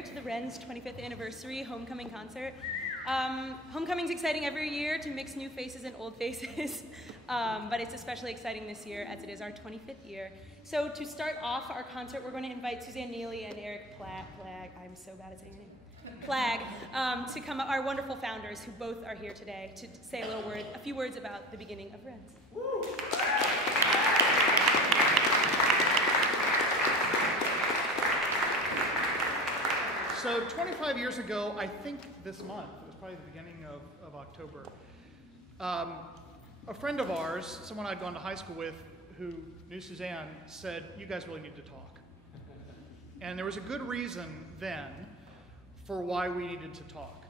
here to the Wren's 25th anniversary homecoming concert. Homecoming's exciting every year to mix new faces and old faces, but it's especially exciting this year as it is our 25th year. So to start off our concert, we're going to invite Suzanne Neely and Eric Plagg, I'm so bad at saying your name, Plagg, to come up, our wonderful founders who both are here today to say a few words about the beginning of Wren's. Woo! So 25 years ago, I think this month, it was probably the beginning of October, a friend of ours, someone I'd gone to high school with who knew Suzanne, said, "You guys really need to talk." And there was a good reason then for why we needed to talk.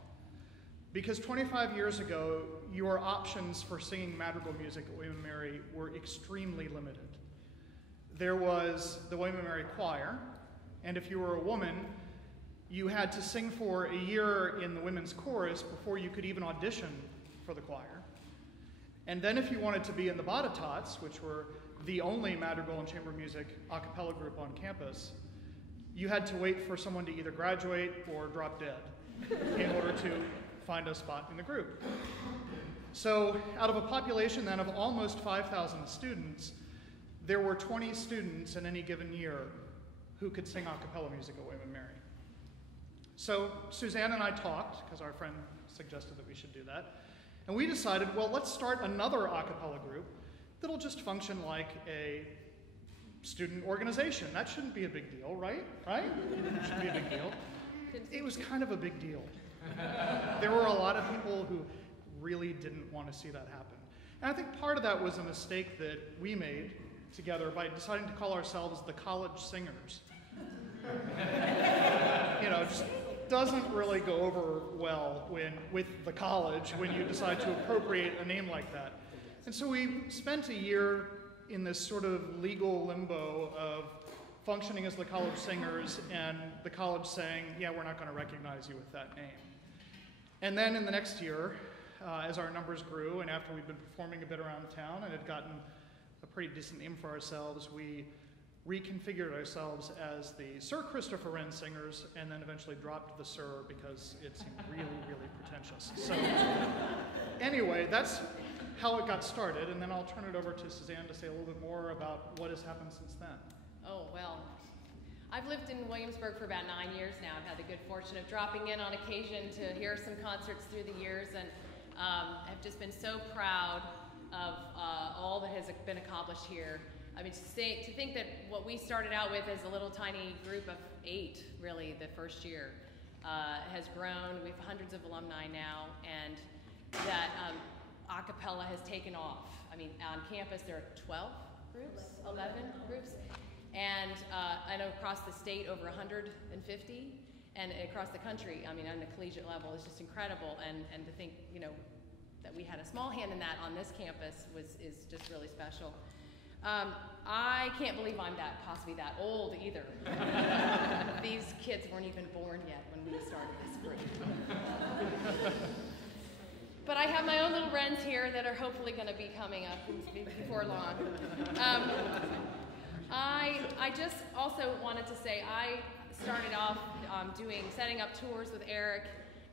Because 25 years ago, your options for singing madrigal music at William & Mary were extremely limited. There was the William & Mary Choir, and if you were a woman, you had to sing for a year in the women's chorus before you could even audition for the choir. And then if you wanted to be in the Botetots, which were the only madrigal and chamber music a cappella group on campus, you had to wait for someone to either graduate or drop dead in order to find a spot in the group. So out of a population then of almost 5,000 students, there were 20 students in any given year who could sing a cappella music at William & Mary. So Suzanne and I talked, because our friend suggested that we should do that, and we decided, well, let's start another a cappella group that'll just function like a student organization. That shouldn't be a big deal, right? Right? It shouldn't be a big deal. It was kind of a big deal. There were a lot of people who really didn't want to see that happen. And I think part of that was a mistake that we made together by deciding to call ourselves the College Singers. You know, just doesn't really go over well with the college when you decide to appropriate a name like that. And so we spent a year in this sort of legal limbo of functioning as the College Singers and the college saying, yeah, we're not going to recognize you with that name. And then in the next year, as our numbers grew and after we'd been performing a bit around town and had gotten a pretty decent name for ourselves, we reconfigured ourselves as the Sir Christopher Wren Singers, and then eventually dropped the Sir because it seemed really, really pretentious. So anyway, that's how it got started, and then I'll turn it over to Suzanne to say a little bit more about what has happened since then. Oh, well, I've lived in Williamsburg for about 9 years now. I've had the good fortune of dropping in on occasion to hear some concerts through the years, and I've just been so proud of all that has been accomplished here. I mean, to think that what we started out with as a little tiny group of 8, really, the first year, has grown. We have hundreds of alumni now, and that a cappella has taken off. I mean, on campus there are 12 groups, 11 groups, and I know across the state over 150, and across the country, I mean, on the collegiate level, it's just incredible, and to think, you know, that we had a small hand in that on this campus is just really special. I can't believe I'm possibly that old either. These kids weren't even born yet when we started this group. But I have my own little Wrens here that are hopefully going to be coming up before long. I just also wanted to say I started off setting up tours with Eric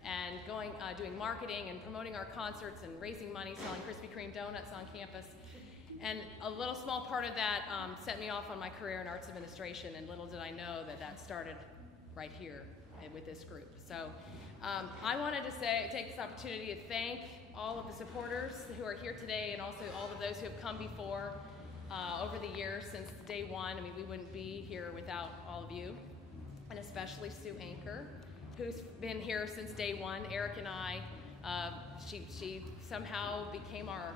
and doing marketing and promoting our concerts and raising money, selling Krispy Kreme donuts on campus. And a little small part of that set me off on my career in arts administration, and little did I know that started right here with this group. So I wanted to take this opportunity to thank all of the supporters who are here today, and also all of those who have come before over the years since day one. I mean, we wouldn't be here without all of you, and especially Sue Anker, who's been here since day one. Eric and I, she somehow became our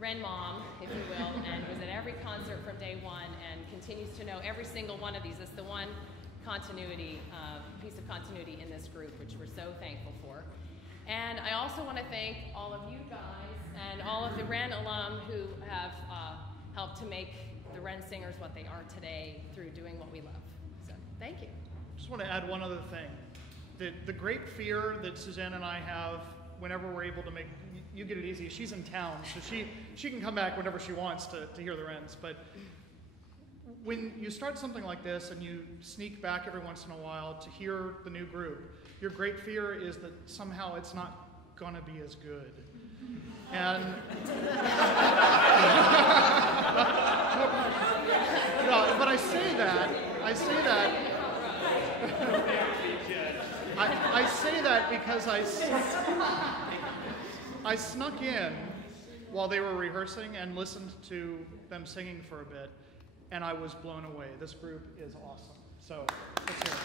Wren mom, if you will, and was at every concert from day one and continues to know every single one of these. It's the one piece of continuity in this group, which we're so thankful for. And I also want to thank all of you guys and all of the Wren alum who have helped to make the Wren Singers what they are today through doing what we love. So thank you. Just want to add one other thing. The great fear that Suzanne and I have whenever we're able to make, you get it easy, she's in town, so she can come back whenever she wants to hear the Wrens, but when you start something like this and you sneak back every once in a while to hear the new group, your great fear is that somehow it's not going to be as good. And no, but I say that because I snuck in while they were rehearsing and listened to them singing for a bit, and I was blown away. This group is awesome. So let's hear it.